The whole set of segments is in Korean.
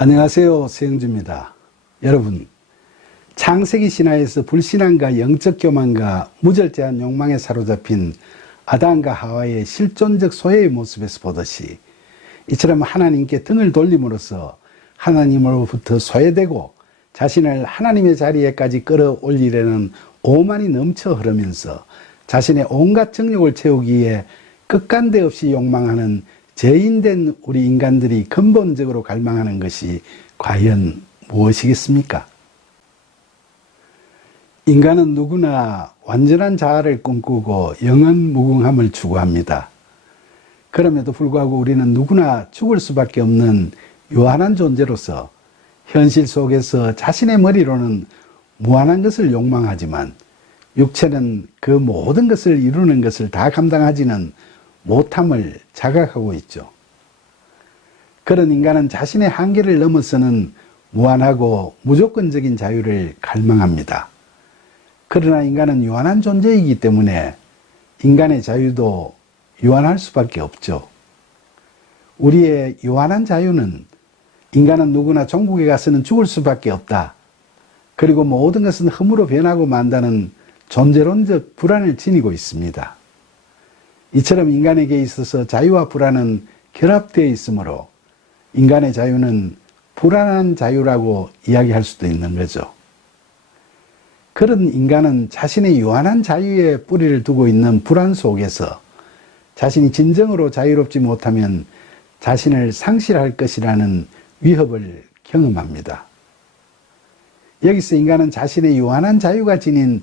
안녕하세요. 세영주입니다. 여러분, 창세기 신화에서 불신앙과 영적 교만과 무절제한 욕망에 사로잡힌 아담과 하와의 실존적 소외의 모습에서 보듯이 이처럼 하나님께 등을 돌림으로써 하나님으로부터 소외되고 자신을 하나님의 자리에까지 끌어올리려는 오만이 넘쳐 흐르면서 자신의 온갖 정욕을 채우기 위해 끝간데 없이 욕망하는 죄인된 우리 인간들이 근본적으로 갈망하는 것이 과연 무엇이겠습니까? 인간은 누구나 완전한 자아를 꿈꾸고 영원 무궁함을 추구합니다. 그럼에도 불구하고 우리는 누구나 죽을 수밖에 없는 유한한 존재로서 현실 속에서 자신의 머리로는 무한한 것을 욕망하지만 육체는 그 모든 것을 이루는 것을 다 감당하지는 못함을 자각하고 있죠. 그런 인간은 자신의 한계를 넘어서는 무한하고 무조건적인 자유를 갈망합니다. 그러나 인간은 유한한 존재이기 때문에 인간의 자유도 유한할 수밖에 없죠. 우리의 유한한 자유는 인간은 누구나 종국에 가서는 죽을 수밖에 없다. 그리고 모든 것은 흠으로 변하고 만다는 존재론적 불안을 지니고 있습니다. 이처럼 인간에게 있어서 자유와 불안은 결합되어 있으므로 인간의 자유는 불안한 자유라고 이야기할 수도 있는 거죠. 그런 인간은 자신의 유한한 자유에 뿌리를 두고 있는 불안 속에서 자신이 진정으로 자유롭지 못하면 자신을 상실할 것이라는 위협을 경험합니다. 여기서 인간은 자신의 유한한 자유가 지닌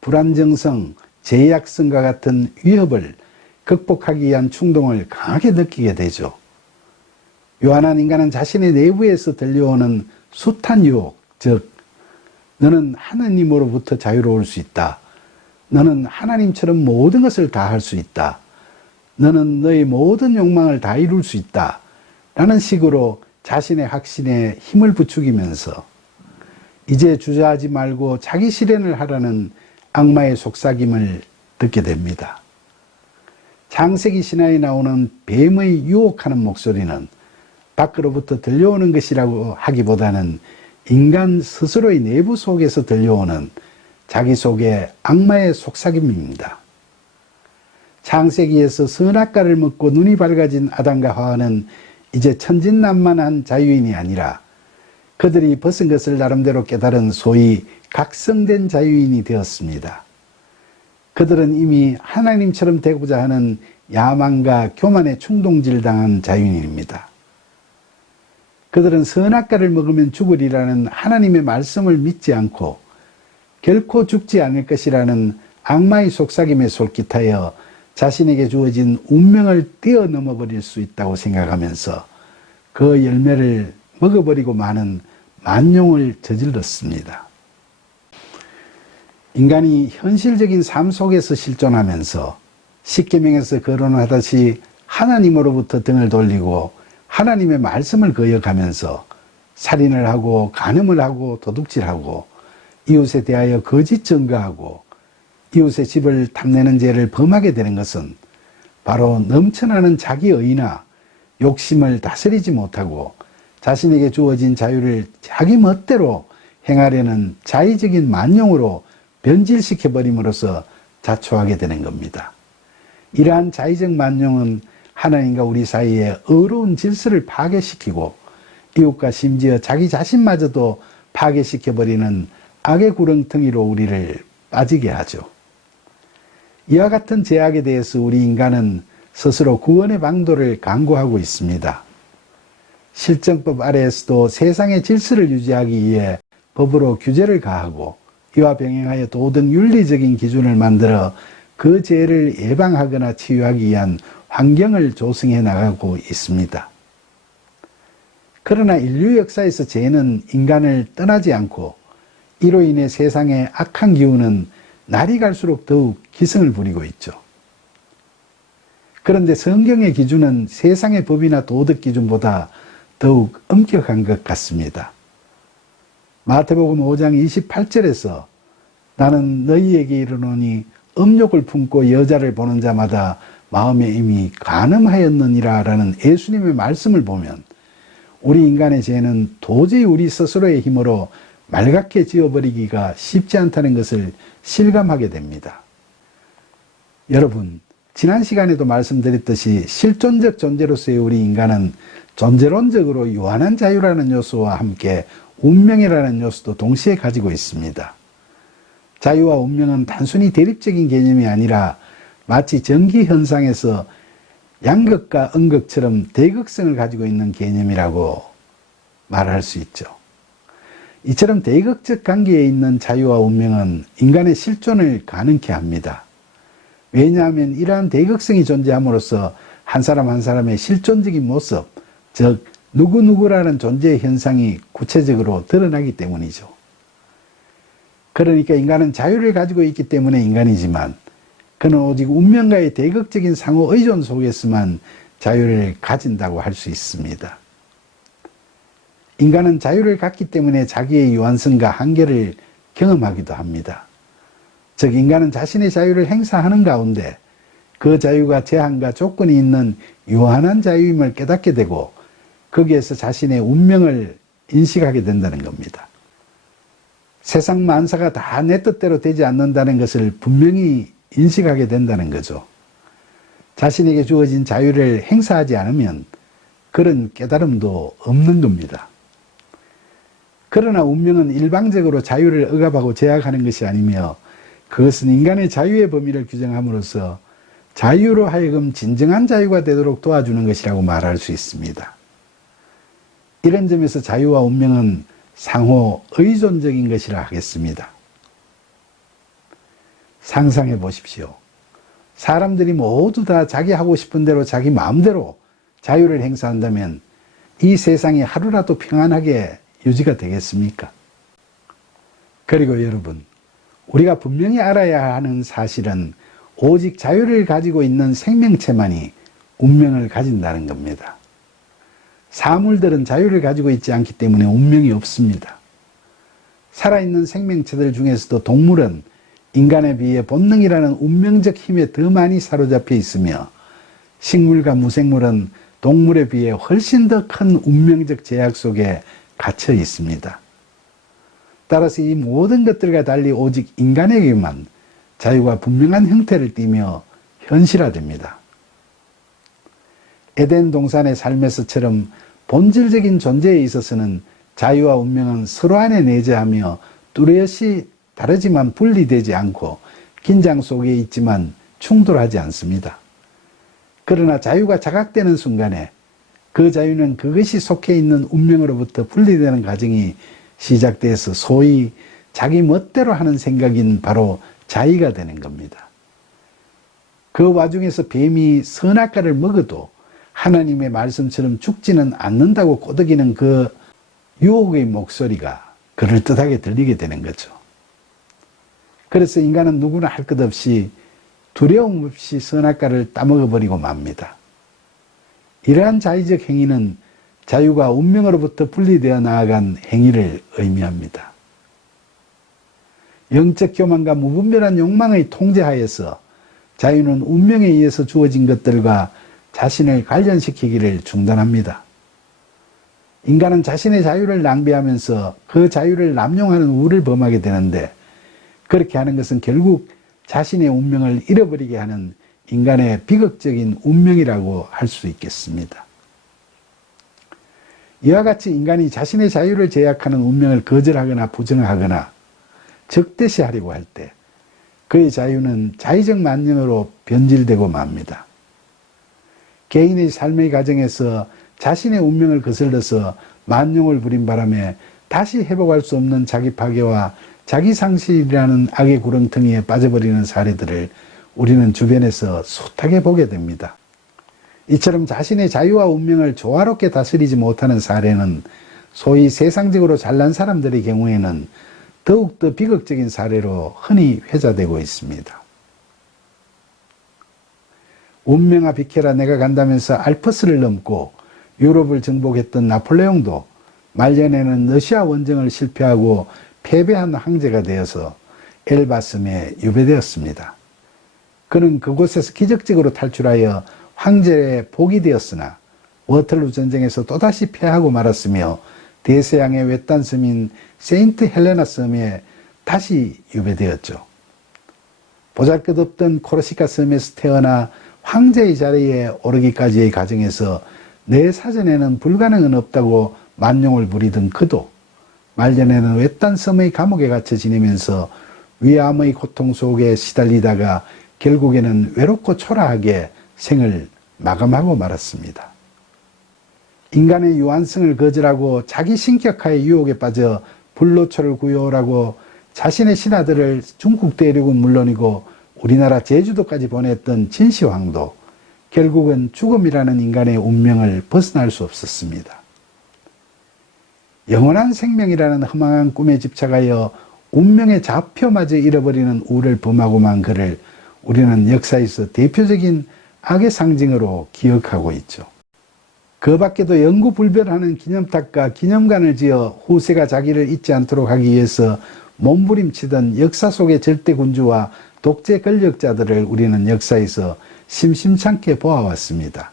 불안정성, 제약성과 같은 위협을 극복하기 위한 충동을 강하게 느끼게 되죠. 유한한 인간은 자신의 내부에서 들려오는 숱한 유혹, 즉 너는 하나님으로부터 자유로울 수 있다. 너는 하나님처럼 모든 것을 다 할 수 있다. 너는 너의 모든 욕망을 다 이룰 수 있다. 라는 식으로 자신의 확신에 힘을 부추기면서 이제 주저하지 말고 자기 실현을 하라는 악마의 속삭임을 듣게 됩니다. 창세기 신화에 나오는 뱀의 유혹하는 목소리는 밖으로부터 들려오는 것이라고 하기보다는 인간 스스로의 내부 속에서 들려오는 자기 속의 악마의 속삭임입니다. 창세기에서 선악과를 먹고 눈이 밝아진 아담과 하와는 이제 천진난만한 자유인이 아니라 그들이 벗은 것을 나름대로 깨달은 소위 각성된 자유인이 되었습니다. 그들은 이미 하나님처럼 되고자 하는 야망과 교만에 충동질당한 자유인입니다. 그들은 선악과를 먹으면 죽으리라는 하나님의 말씀을 믿지 않고 결코 죽지 않을 것이라는 악마의 속삭임에 솔깃하여 자신에게 주어진 운명을 뛰어넘어 버릴 수 있다고 생각하면서 그 열매를 먹어버리고 마는 만용을 저질렀습니다. 인간이 현실적인 삶 속에서 실존하면서 십계명에서 거론하듯이 하나님으로부터 등을 돌리고 하나님의 말씀을 거역하면서 살인을 하고 간음을 하고 도둑질하고 이웃에 대하여 거짓 증거하고 이웃의 집을 탐내는 죄를 범하게 되는 것은 바로 넘쳐나는 자기의나 욕심을 다스리지 못하고 자신에게 주어진 자유를 자기 멋대로 행하려는 자의적인 만용으로 변질시켜버림으로써 자초하게 되는 겁니다. 이러한 자의적 만용은 하나님과 우리 사이에 어려운 질서를 파괴시키고 이웃과 심지어 자기 자신마저도 파괴시켜버리는 악의 구렁텅이로 우리를 빠지게 하죠. 이와 같은 죄악에 대해서 우리 인간은 스스로 구원의 방도를 강구하고 있습니다. 실정법 아래에서도 세상의 질서를 유지하기 위해 법으로 규제를 가하고 이와 병행하여 도덕 윤리적인 기준을 만들어 그 죄를 예방하거나 치유하기 위한 환경을 조성해 나가고 있습니다. 그러나 인류 역사에서 죄는 인간을 떠나지 않고 이로 인해 세상의 악한 기운은 날이 갈수록 더욱 기승을 부리고 있죠. 그런데 성경의 기준은 세상의 법이나 도덕 기준보다 더욱 엄격한 것 같습니다. 마태복음 5장 28절에서 나는 너희에게 이르노니 음욕을 품고 여자를 보는 자마다 마음에 이미 간음하였느니라 라는 예수님의 말씀을 보면 우리 인간의 죄는 도저히 우리 스스로의 힘으로 말갛게 지워버리기가 쉽지 않다는 것을 실감하게 됩니다. 여러분, 지난 시간에도 말씀드렸듯이 실존적 존재로서의 우리 인간은 존재론적으로 유한한 자유라는 요소와 함께 운명이라는 요소도 동시에 가지고 있습니다. 자유와 운명은 단순히 대립적인 개념이 아니라 마치 전기 현상에서 양극과 음극처럼 대극성을 가지고 있는 개념이라고 말할 수 있죠. 이처럼 대극적 관계에 있는 자유와 운명은 인간의 실존을 가능케 합니다. 왜냐하면 이러한 대극성이 존재함으로써 한 사람 한 사람의 실존적인 모습, 즉 누구누구라는 존재의 현상이 구체적으로 드러나기 때문이죠. 그러니까 인간은 자유를 가지고 있기 때문에 인간이지만 그는 오직 운명과의 대극적인 상호 의존 속에서만 자유를 가진다고 할 수 있습니다. 인간은 자유를 갖기 때문에 자기의 유한성과 한계를 경험하기도 합니다. 즉 인간은 자신의 자유를 행사하는 가운데 그 자유가 제한과 조건이 있는 유한한 자유임을 깨닫게 되고 거기에서 자신의 운명을 인식하게 된다는 겁니다. 세상 만사가 다 내 뜻대로 되지 않는다는 것을 분명히 인식하게 된다는 거죠. 자신에게 주어진 자유를 행사하지 않으면 그런 깨달음도 없는 겁니다. 그러나 운명은 일방적으로 자유를 억압하고 제약하는 것이 아니며 그것은 인간의 자유의 범위를 규정함으로써 자유로 하여금 진정한 자유가 되도록 도와주는 것이라고 말할 수 있습니다. 이런 점에서 자유와 운명은 상호 의존적인 것이라 하겠습니다. 상상해 보십시오. 사람들이 모두 다 자기 하고 싶은 대로 자기 마음대로 자유를 행사한다면 이 세상이 하루라도 평안하게 유지가 되겠습니까? 그리고 여러분, 우리가 분명히 알아야 하는 사실은 오직 자유를 가지고 있는 생명체만이 운명을 가진다는 겁니다. 사물들은 자유를 가지고 있지 않기 때문에 운명이 없습니다. 살아있는 생명체들 중에서도 동물은 인간에 비해 본능이라는 운명적 힘에 더 많이 사로잡혀 있으며 식물과 무생물은 동물에 비해 훨씬 더 큰 운명적 제약 속에 갇혀 있습니다. 따라서 이 모든 것들과 달리 오직 인간에게만 자유가 분명한 형태를 띠며 현실화됩니다. 에덴 동산의 삶에서처럼 본질적인 존재에 있어서는 자유와 운명은 서로 안에 내재하며 뚜렷이 다르지만 분리되지 않고 긴장 속에 있지만 충돌하지 않습니다. 그러나 자유가 자각되는 순간에 그 자유는 그것이 속해 있는 운명으로부터 분리되는 과정이 시작돼서 소위 자기 멋대로 하는 생각인 바로 자의가 되는 겁니다. 그 와중에서 뱀이 선악과를 먹어도 하나님의 말씀처럼 죽지는 않는다고 꼬드기는 그 유혹의 목소리가 그럴듯하게 들리게 되는 거죠. 그래서 인간은 누구나 할 것 없이 두려움 없이 선악과를 따먹어버리고 맙니다. 이러한 자의적 행위는 자유가 운명으로부터 분리되어 나아간 행위를 의미합니다. 영적 교만과 무분별한 욕망의 통제하에서 자유는 운명에 의해서 주어진 것들과 자신을 관련시키기를 중단합니다. 인간은 자신의 자유를 낭비하면서 그 자유를 남용하는 우를 범하게 되는데 그렇게 하는 것은 결국 자신의 운명을 잃어버리게 하는 인간의 비극적인 운명이라고 할 수 있겠습니다. 이와 같이 인간이 자신의 자유를 제약하는 운명을 거절하거나 부정하거나 적대시하려고 할 때 그의 자유는 자의적 만능으로 변질되고 맙니다. 개인의 삶의 과정에서 자신의 운명을 거슬러서 만용을 부린 바람에 다시 회복할 수 없는 자기 파괴와 자기 상실이라는 악의 구렁텅이에 빠져버리는 사례들을 우리는 주변에서 숱하게 보게 됩니다. 이처럼 자신의 자유와 운명을 조화롭게 다스리지 못하는 사례는 소위 세상적으로 잘난 사람들의 경우에는 더욱더 비극적인 사례로 흔히 회자되고 있습니다. 운명아 비켜라 내가 간다면서 알프스를 넘고 유럽을 정복했던 나폴레옹도 말년에는 러시아 원정을 실패하고 패배한 황제가 되어서 엘바섬에 유배되었습니다. 그는 그곳에서 기적적으로 탈출하여 황제의 복이 되었으나 워털루 전쟁에서 또다시 패하고 말았으며 대서양의 외딴 섬인 세인트 헬레나 섬에 다시 유배되었죠. 보잘것없던 코르시카 섬에서 태어나 황제의 자리에 오르기까지의 과정에서 내 사전에는 불가능은 없다고 만용을 부리던 그도 말년에는 외딴 섬의 감옥에 갇혀 지내면서 위암의 고통 속에 시달리다가 결국에는 외롭고 초라하게 생을 마감하고 말았습니다. 인간의 유한성을 거절하고 자기 신격화의 유혹에 빠져 불로초를 구해오라고 자신의 신하들을 중국 대륙은 물론이고 우리나라 제주도까지 보냈던 진시황도 결국은 죽음이라는 인간의 운명을 벗어날 수 없었습니다. 영원한 생명이라는 허망한 꿈에 집착하여 운명의 좌표마저 잃어버리는 우를 범하고만 그를 우리는 역사에서 대표적인 악의 상징으로 기억하고 있죠. 그 밖에도 영구불변하는 기념탑과 기념관을 지어 후세가 자기를 잊지 않도록 하기 위해서 몸부림치던 역사 속의 절대군주와 독재 권력자들을 우리는 역사에서 심심찮게 보아왔습니다.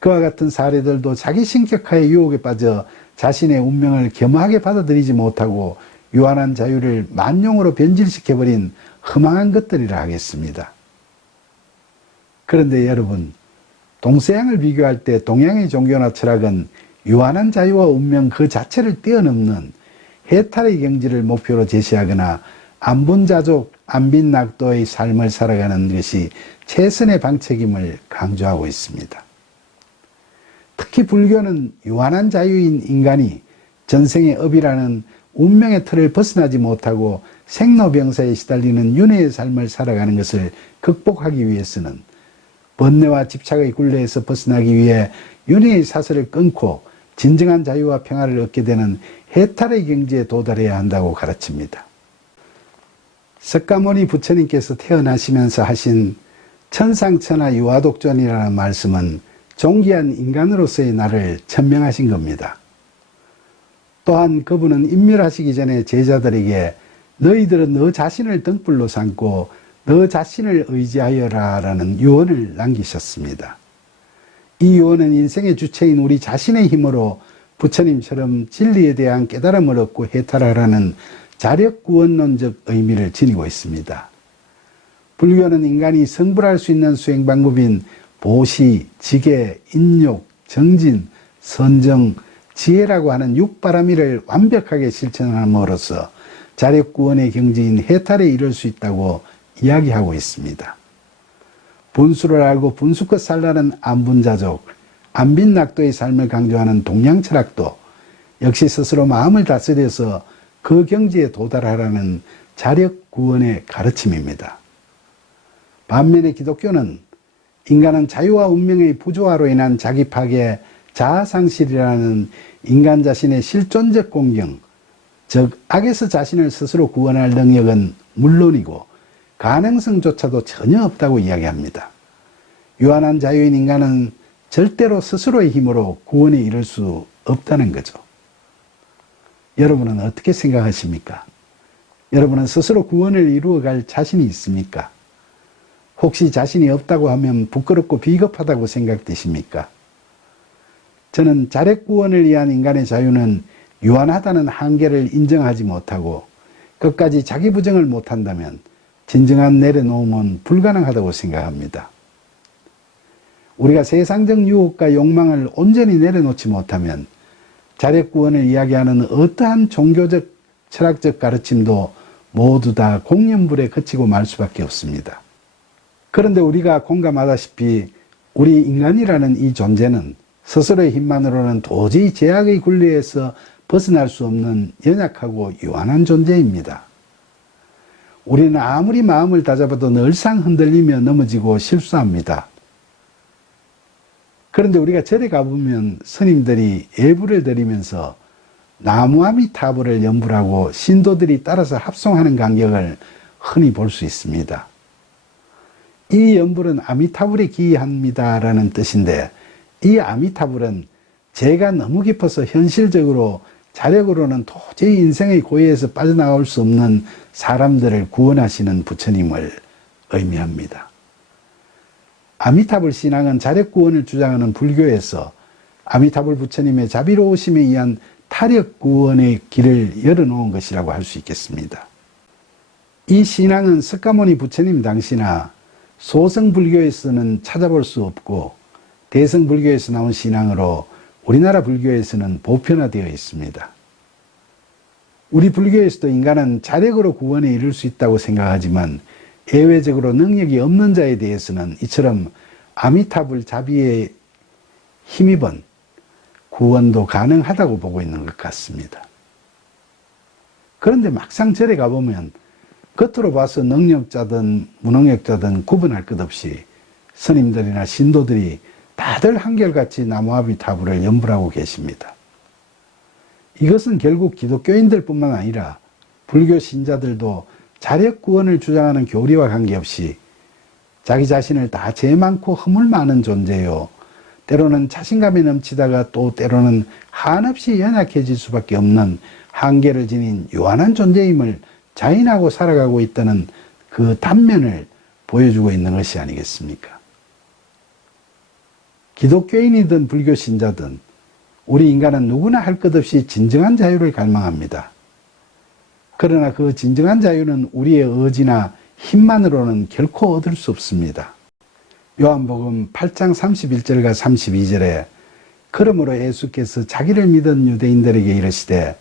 그와 같은 사례들도 자기 신격화의 유혹에 빠져 자신의 운명을 겸허하게 받아들이지 못하고 유한한 자유를 만용으로 변질시켜버린 허망한 것들이라 하겠습니다. 그런데 여러분, 동서양을 비교할 때 동양의 종교나 철학은 유한한 자유와 운명 그 자체를 뛰어넘는 해탈의 경지를 목표로 제시하거나 안분자족, 안빈낙도의 삶을 살아가는 것이 최선의 방책임을 강조하고 있습니다. 특히 불교는 유한한 자유인 인간이 전생의 업이라는 운명의 틀을 벗어나지 못하고 생로병사에 시달리는 윤회의 삶을 살아가는 것을 극복하기 위해서는 번뇌와 집착의 굴레에서 벗어나기 위해 윤회의 사슬을 끊고 진정한 자유와 평화를 얻게 되는 해탈의 경지에 도달해야 한다고 가르칩니다. 석가모니 부처님께서 태어나시면서 하신 천상천하 유아독존이라는 말씀은 존귀한 인간으로서의 나를 천명하신 겁니다. 또한 그분은 인멸하시기 전에 제자들에게 너희들은 너 자신을 등불로 삼고 너 자신을 의지하여라 라는 유언을 남기셨습니다. 이 유언은 인생의 주체인 우리 자신의 힘으로 부처님처럼 진리에 대한 깨달음을 얻고 해탈하라는 자력구원론적 의미를 지니고 있습니다. 불교는 인간이 성불할 수 있는 수행 방법인 보시, 지계, 인욕, 정진, 선정, 지혜라고 하는 육바라미를 완벽하게 실천함으로써 자력구원의 경지인 해탈에 이를 수 있다고 이야기하고 있습니다. 분수를 알고 분수껏 살라는 안분자족, 안빈낙도의 삶을 강조하는 동양철학도 역시 스스로 마음을 다스려서 그 경지에 도달하라는 자력구원의 가르침입니다. 반면에 기독교는 인간은 자유와 운명의 부조화로 인한 자기 파괴, 자아상실이라는 인간 자신의 실존적 공경, 즉 악에서 자신을 스스로 구원할 능력은 물론이고 가능성조차도 전혀 없다고 이야기합니다. 유한한 자유인 인간은 절대로 스스로의 힘으로 구원에 이를 수 없다는 거죠. 여러분은 어떻게 생각하십니까? 여러분은 스스로 구원을 이루어갈 자신이 있습니까? 혹시 자신이 없다고 하면 부끄럽고 비겁하다고 생각되십니까? 저는 자력구원을 위한 인간의 자유는 유한하다는 한계를 인정하지 못하고 끝까지 자기 부정을 못한다면 진정한 내려놓음은 불가능하다고 생각합니다. 우리가 세상적 유혹과 욕망을 온전히 내려놓지 못하면 자력구원을 이야기하는 어떠한 종교적, 철학적 가르침도 모두 다 공연불에 그치고 말 수밖에 없습니다. 그런데 우리가 공감하다시피 우리 인간이라는 이 존재는 스스로의 힘만으로는 도저히 제약의 굴레에서 벗어날 수 없는 연약하고 유한한 존재입니다. 우리는 아무리 마음을 다잡아도 늘상 흔들리며 넘어지고 실수합니다. 그런데 우리가 절에 가보면 스님들이 예불을 드리면서 나무아미타불을 연불하고 신도들이 따라서 합송하는 광경을 흔히 볼 수 있습니다. 이 연불은 아미타불에 기이합니다라는 뜻인데 이 아미타불은 죄가 너무 깊어서 현실적으로 자력으로는 도저히 인생의 고해에서 빠져나올 수 없는 사람들을 구원하시는 부처님을 의미합니다. 아미타불 신앙은 자력구원을 주장하는 불교에서 아미타불 부처님의 자비로우심에 의한 타력구원의 길을 열어놓은 것이라고 할 수 있겠습니다. 이 신앙은 석가모니 부처님 당시나 소성불교에서는 찾아볼 수 없고 대성불교에서 나온 신앙으로 우리나라 불교에서는 보편화되어 있습니다. 우리 불교에서도 인간은 자력으로 구원에 이를 수 있다고 생각하지만 예외적으로 능력이 없는 자에 대해서는 이처럼 아미타불 자비에 힘입은 구원도 가능하다고 보고 있는 것 같습니다. 그런데 막상 절에 가보면 겉으로 봐서 능력자든 무능력자든 구분할 것 없이 스님들이나 신도들이 다들 한결같이 나무 아미타불을 염불하고 계십니다. 이것은 결국 기독교인들 뿐만 아니라 불교 신자들도 자력 구원을 주장하는 교리와 관계없이 자기 자신을 다 죄 많고 허물 많은 존재요, 때로는 자신감에 넘치다가 또 때로는 한없이 연약해질 수밖에 없는 한계를 지닌 요한한 존재임을 자인하고 살아가고 있다는 그 단면을 보여주고 있는 것이 아니겠습니까? 기독교인이든 불교 신자든 우리 인간은 누구나 할 것 없이 진정한 자유를 갈망합니다. 그러나 그 진정한 자유는 우리의 의지나 힘만으로는 결코 얻을 수 없습니다. 요한복음 8장 31절과 32절에 그러므로 예수께서 자기를 믿은 유대인들에게 이르시되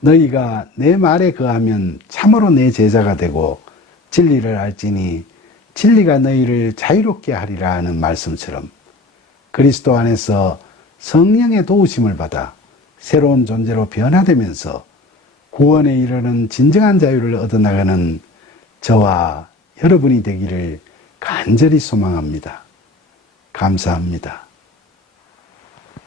너희가 내 말에 거하면 참으로 내 제자가 되고 진리를 알지니 진리가 너희를 자유롭게 하리라 하는 말씀처럼 그리스도 안에서 성령의 도우심을 받아 새로운 존재로 변화되면서 구원에 이르는 진정한 자유를 얻어나가는 저와 여러분이 되기를 간절히 소망합니다. 감사합니다.